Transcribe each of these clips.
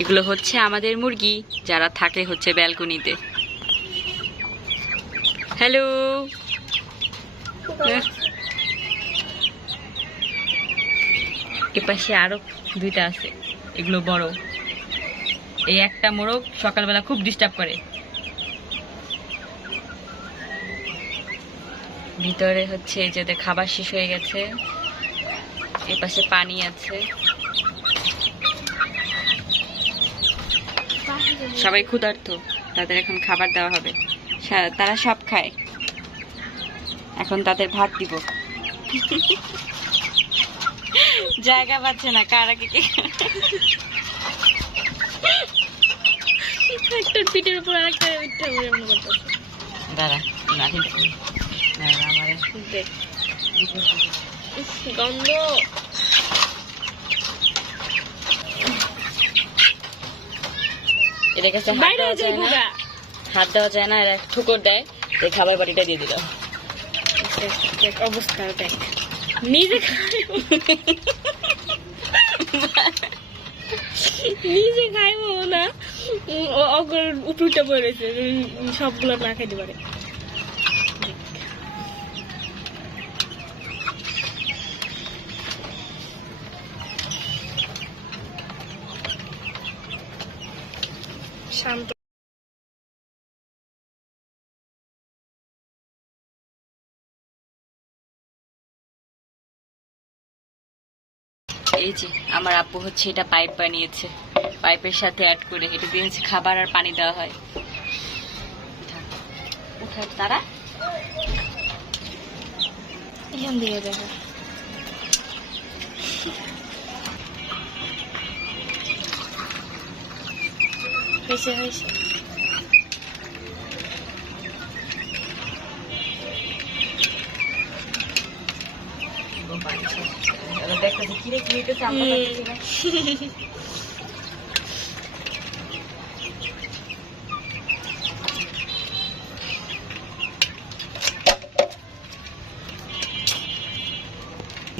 এগুলো হচ্ছে আমাদের মুরগি, যারা থাকে হচ্ছে ব্যালকনিতে। হ্যালো। এপাশে আরো দুইটা আছে, এগুলো বড়। এই একটা মোরগ সকালবেলা খুব ডিস্টার্ব করে। ভিতরে হচ্ছে যাদের খাবার শেষ হয়ে গেছে, এপাশে পানি আছে। সবাই ক্ষুধার্ত, তাদের এখন খাবার দেওয়া হবে। তারা সব খায়, এখন তাদের ভাত দিব। জায়গা পাচ্ছে না, কার আগে কে। একটার পিঠের উপর আরেকটা দাঁড়া, লাঠি আমার গন্ধ। এদের কাছে হাত দেওয়া যায় না, এরা ঠুকর দেয়। এই খাবার বাটিটা দিয়ে দিল। অবস্থা দেখ, নিজে নিজে খাইবো না, উপরটা পড়ে রয়েছে, সবগুলো না খাইতে পারে। শান্ত। এই যে আমার আপু হচ্ছে এটা পাইপ বানিয়েছে, পাইপের সাথে অ্যাড করে এটা দিয়ে হচ্ছে খাবার আর পানি দেওয়া হয়। তারা এখান দিয়ে দেখো, হয়েছে হয়েছে। দেখতেছি কিরে কি হইতেছে আমরা।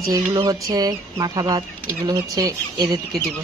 যে এগুলো হচ্ছে মাখা ভাত, এগুলো হচ্ছে এদেরকে দিব।